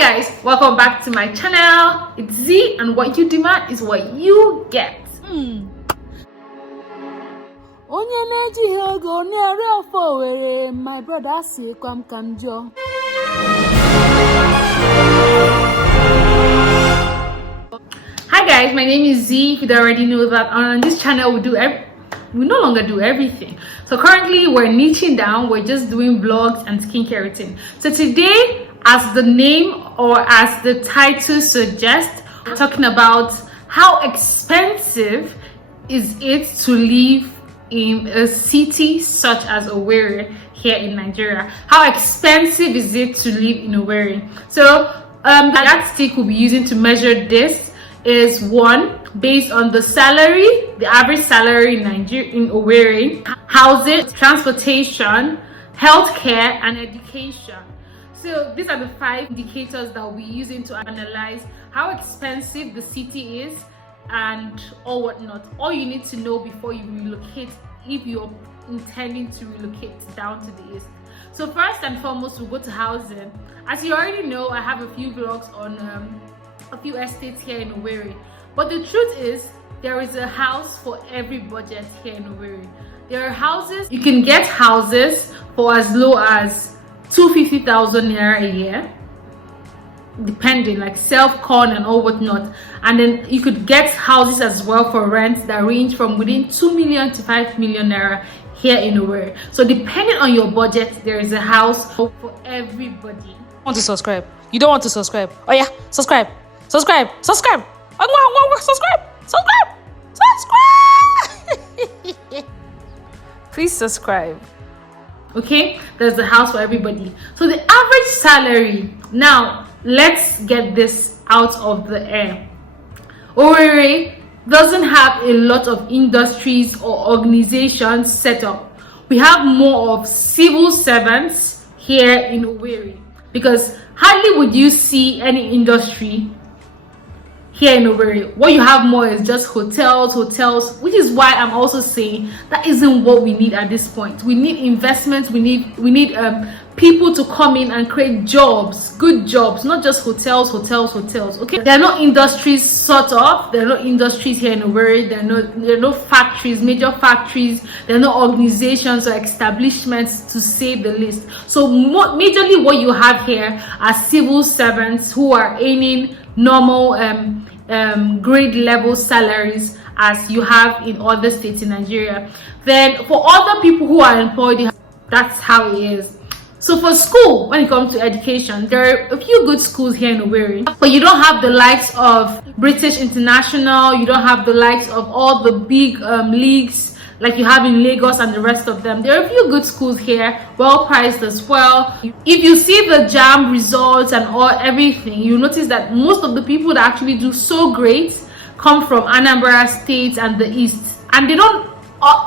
Hi guys, welcome back to my channel. It's Z, and what you demand is what you get. Onye na-ejighị ego na-ere ofe Owerri, my brother si kwam kanjo. Hi guys, my name is Z. If you don't already know that, on this channel we no longer do everything. So currently we're niching down. We're just doing vlogs and skincare routine. So today, as the name or as the title suggests, we're talking about how expensive is it to live in a city such as Owerri here in Nigeria. How expensive is it to live in Owerri? So the yardstick we'll be using to measure this is one, based on the salary, the average salary in Nigeria, in Owerri, housing, transportation, healthcare, and education. So these are the 5 indicators that we'll be using to analyze how expensive the city is and all whatnot. All you need to know before you relocate, if you're intending to relocate down to the east. So first and foremost, we'll go to housing. As you already know, I have a few vlogs on a few estates here in Owerri, but the truth is there is a house for every budget here in Owerri. There are houses, you can get houses for as low as 250,000 naira a year, depending, like self-con and all whatnot. And then you could get houses as well for rent that range from within 2 million to 5 million naira here in Owerri. So depending on your budget, there is a house for everybody. Want to subscribe? You don't want to subscribe? Oh yeah, subscribe. Subscribe. Subscribe. Subscribe. Please subscribe. Okay, there's a house for everybody. So the average salary, now let's get this out of the air. Owerri doesn't have a lot of industries or organizations set up. We have more of civil servants here in Owerri, because hardly would you see any industry here in Owerri. What you have more is just hotels, which is why I'm also saying that isn't what we need at this point. We need investments. We need people to come in and create jobs, good jobs, not just hotels. Okay, there are no industries sort of. There are no industries here in Owerri. There are no factories, major factories. There are no organizations or establishments, to say the least. So majorly what you have here are civil servants who are earning normal grade level salaries as you have in other states in Nigeria. Then for other people who are employed, that's how it is. So for school, when it comes to education, there are a few good schools here in Owerri, but you don't have the likes of British International. You don't have the likes of all the big leagues like you have in Lagos and the rest of them. There are a few good schools here, well priced as well. If you see the JAM results and everything, you notice that most of the people that actually do so great come from Anambra State and the East, and they don't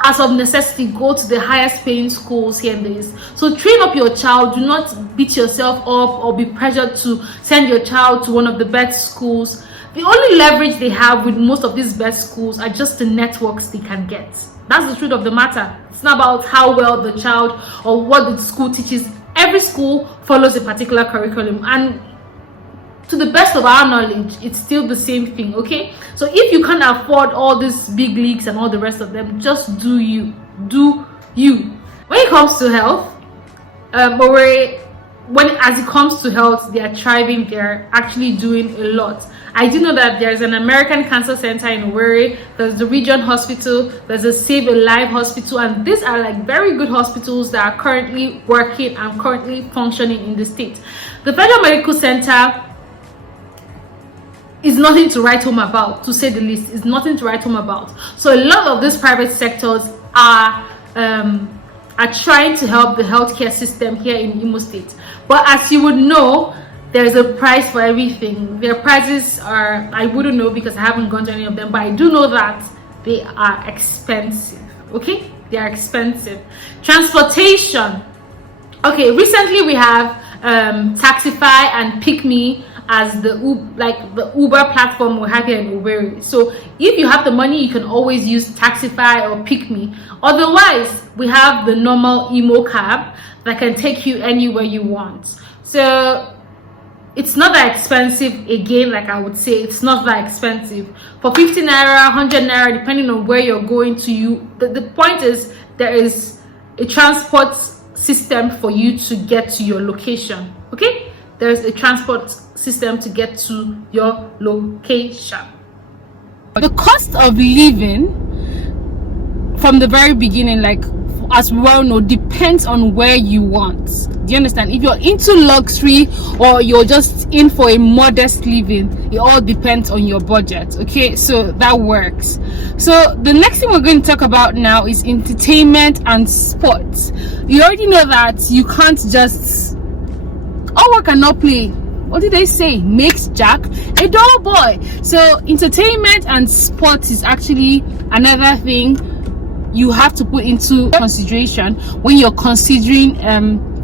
as of necessity go to the highest paying schools here in the East. So train up your child. Do not beat yourself up or be pressured to send your child to one of the best schools. The only leverage they have with most of these best schools are just the networks they can get. That's the truth of the matter. It's not about how well the child or what the school teaches. Every school follows a particular curriculum, and to the best of our knowledge, it's still the same thing. Okay, so if you can't afford all these big leagues and all the rest of them, just do you. When it comes to health, as it comes to health, they are thriving. They're actually doing a lot. I do know that there's an American Cancer Center in Owerri. There's the Region Hospital. There's a Save a Life Hospital, and these are like very good hospitals that are currently working and currently functioning in the state. The Federal Medical Center is nothing to write home about, to say the least. It's nothing to write home about. So a lot of these private sectors are trying to help the healthcare system here in Imo State. But as you would know, there's a price for everything. Their prices are, I wouldn't know because I haven't gone to any of them, but I do know that they are expensive. Okay, they are expensive. Transportation. Okay, recently we have Taxify and Pick Me as the Uber platform we have here in Owerri. So if you have the money, you can always use Taxify or Pick Me. Otherwise, we have the normal Imo cab that can take you anywhere you want. So it's not that expensive. Again, like I would say, it's not that expensive. For 50 naira, 100 naira, depending on where you're going to, the point is there is a transport system for you to get to your location. Okay, there's a transport system to get to your location. The cost of living from the very beginning, like as we well know, depends on where you want. Do you understand? If you're into luxury or you're just in for a modest living, it all depends on your budget. Okay, so that works. So the next thing we're going to talk about now is entertainment and sports. You already know that you can't just all work and not play. What did they say? Makes Jack a dull boy. So entertainment and sports is actually another thing you have to put into consideration when you're considering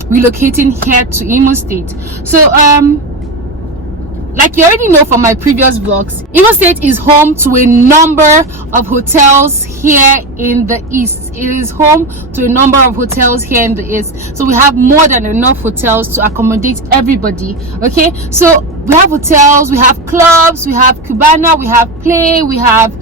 relocating here to Imo State. So like you already know from my previous vlogs, Imo State is home to a number of hotels here in the east. It is home to a number of hotels here in the east. So we have more than enough hotels to accommodate everybody. Okay, so we have hotels, we have clubs, we have Cubana, we have Play, we have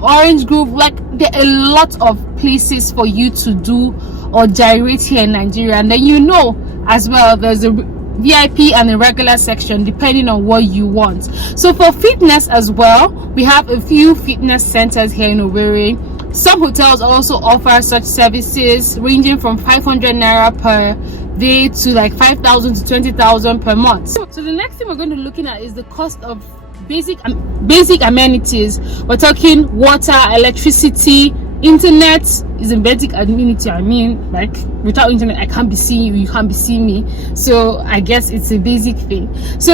Orange Group. Like there are a lot of places for you to do or gyrate here in Nigeria. And then you know as well, there's a VIP and a regular section depending on what you want. So for fitness as well, we have a few fitness centers here in Owerri. Some hotels also offer such services ranging from 500 naira per day to like 5,000 to 20,000 per month. So the next thing we're going to be looking at is the cost of basic amenities. We're talking water, electricity, internet is a basic amenity. I mean, like without internet I can't be seeing you, you can't be seeing me, so I guess it's a basic thing. So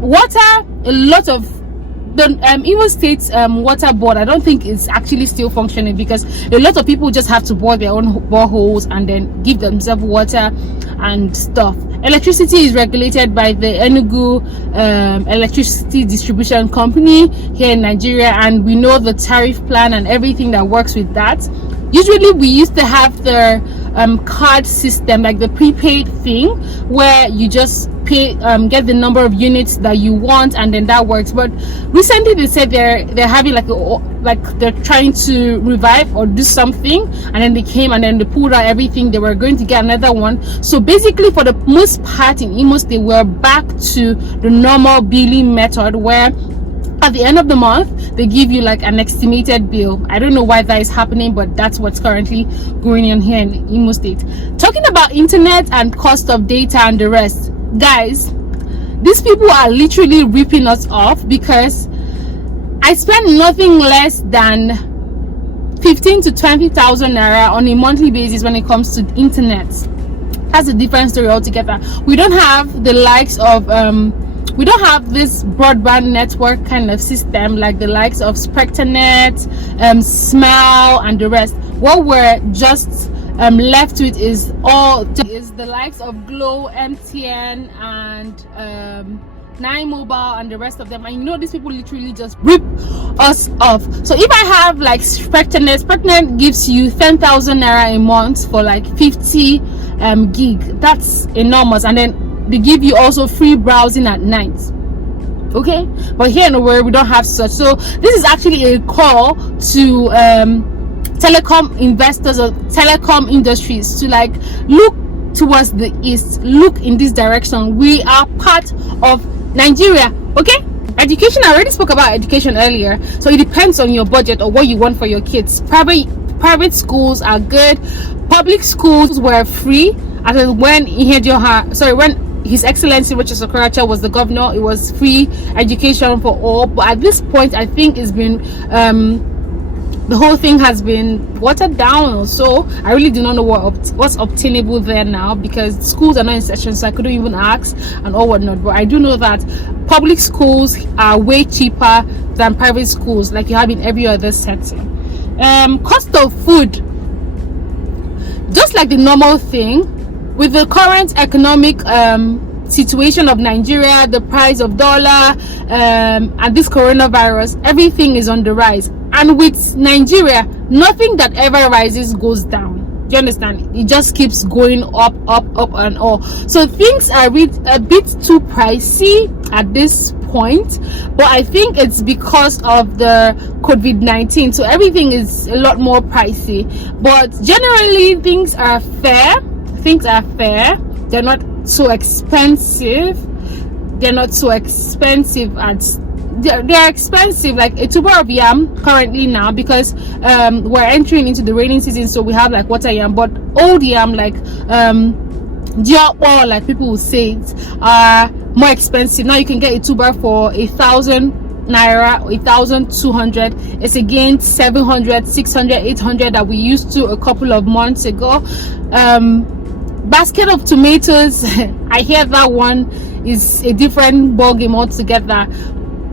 water, a lot of the Imo State water board, I don't think it's actually still functioning because a lot of people just have to bore their own boreholes and then give themselves water and stuff. Electricity is regulated by the Enugu electricity distribution company here in Nigeria, and we know the tariff plan and everything that works with that. Usually we used to have the card system, like the prepaid thing, where you just pay, get the number of units that you want, and then that works. But recently they said they're having like they're trying to revive or do something, and then they came and then they pulled out everything. They were going to get another one. So basically for the most part in Imo State, we're back to the normal billing method where at the end of the month they give you like an estimated bill. I don't know why that is happening, but that's what's currently going on here in Imo State. Talking about internet and cost of data and the rest, guys, these people are literally ripping us off because I spend nothing less than 15 to 20,000 naira on a monthly basis when it comes to internet. That's a different story altogether. We don't have the likes of we don't have this broadband network kind of system like the likes of SpectraNet, Smile and the rest. What we're just left with is the likes of Glow, MTN and Nine Mobile and the rest of them. And you know, these people literally just rip us off. So if I have like SpectraNet gives you 10,000 naira a month for like 50 gig. That's enormous. And then they give you also free browsing at night. Okay, but here in Owerri we don't have such. So this is actually a call to telecom investors or telecom industries to like look towards the east, look in this direction. We are part of Nigeria. Okay, education, I already spoke about education earlier, so it depends on your budget or what you want for your kids. Private schools are good. Public schools were free. And when when His Excellency Richard Okorocha was the governor, it was free education for all. But at this point I think it's been the whole thing has been watered down. So I really do not know what's obtainable there now, because schools are not in session, so I couldn't even ask and all whatnot. But I do know that public schools are way cheaper than private schools, like you have in every other setting. Cost of food, just like the normal thing. With the current economic situation of Nigeria, the price of dollar and this coronavirus, everything is on the rise. And with Nigeria, nothing that ever rises goes down. Do you understand? It just keeps going up, up and up. So things are a bit too pricey at this point, but I think it's because of the COVID-19, so everything is a lot more pricey. But generally things are fair. They're not so expensive. They're expensive, like a tuber of yam currently now, because we're entering into the raining season, so we have like water yam. But old yam, like or like people will say it, are more expensive. Now you can get a tuber for 1,000 naira, 1,200. It's again 700, 600, 800 that we used to a couple of months ago. Basket of tomatoes, I hear that one is a different ball game altogether.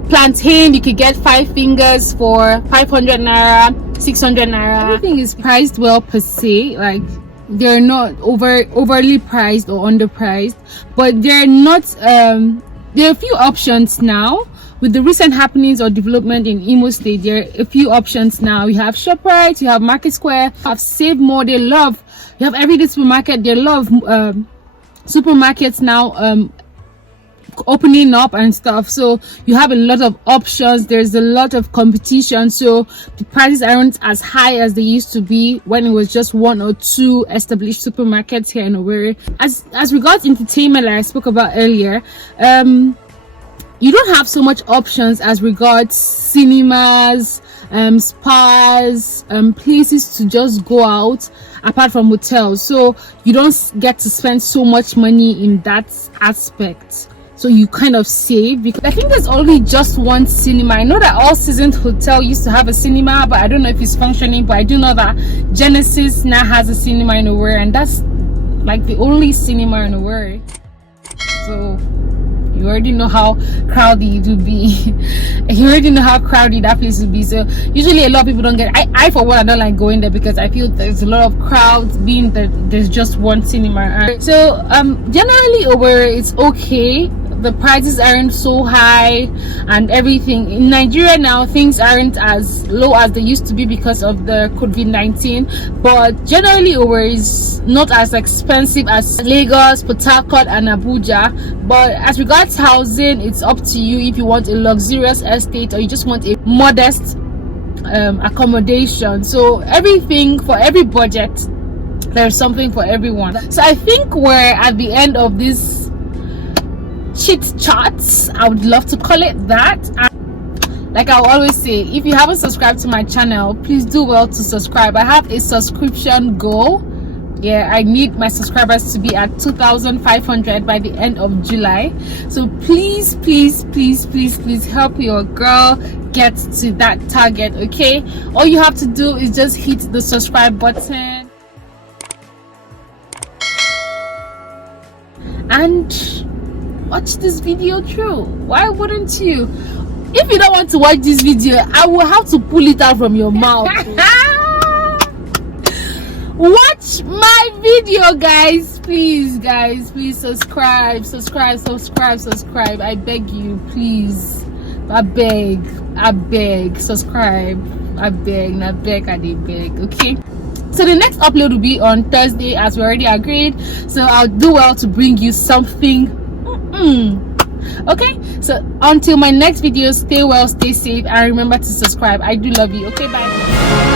Plantain, you could get 5 fingers for 500 naira, 600 naira. Everything is priced well per se, like they're not overly priced or underpriced, but they're not there are a few options now. With the recent happenings or development in Imo State, there are a few options now. You have ShopRite, you have Market Square, you have Save More. You have Everyday Supermarket. There are a lot of supermarkets now opening up and stuff, so you have a lot of options. There's a lot of competition, so the prices aren't as high as they used to be when it was just 1 or 2 established supermarkets here in Owerri. As regards entertainment, like I spoke about earlier, you don't have so much options as regards cinemas, spas, places to just go out apart from hotels, so you don't get to spend so much money in that aspect. So you kind of save, because I think there's only just one cinema. I know that All Seasons Hotel used to have a cinema, but I don't know if it's functioning. But I do know that Genesis now has a cinema in Owerri, and that's like the only cinema in Owerri. So you already know how crowded it will be. You already know how crowded that place will be. So usually a lot of people don't get. I for one, I don't like going there because I feel there's a lot of crowds, being that there's just one cinema. So generally Owerri, it's okay. The prices aren't so high and everything. In Nigeria now, things aren't as low as they used to be because of the COVID-19, but generally Owerri is not as expensive as Lagos, Port Harcourt and Abuja. But as regards housing, it's up to you if you want a luxurious estate or you just want a modest accommodation. So everything, for every budget, there's something for everyone. So I think we're at the end of this chit chats, I would love to call it that. And like I always say, if you haven't subscribed to my channel, please do well to subscribe. I have a subscription goal. Yeah, I need my subscribers to be at 2,500 by the end of July. So please help your girl get to that target. Okay, all you have to do is just hit the subscribe button and watch this video through. Why wouldn't you? If you don't want to watch this video, I will have to pull it out from your mouth. Watch my video, guys. Please subscribe. I beg you, please. I beg, subscribe. I beg, okay? So the next upload will be on Thursday, as we already agreed. So I'll do well to bring you something. Okay, so until my next video, stay well, stay safe, and remember to subscribe. I do love you. Okay, bye.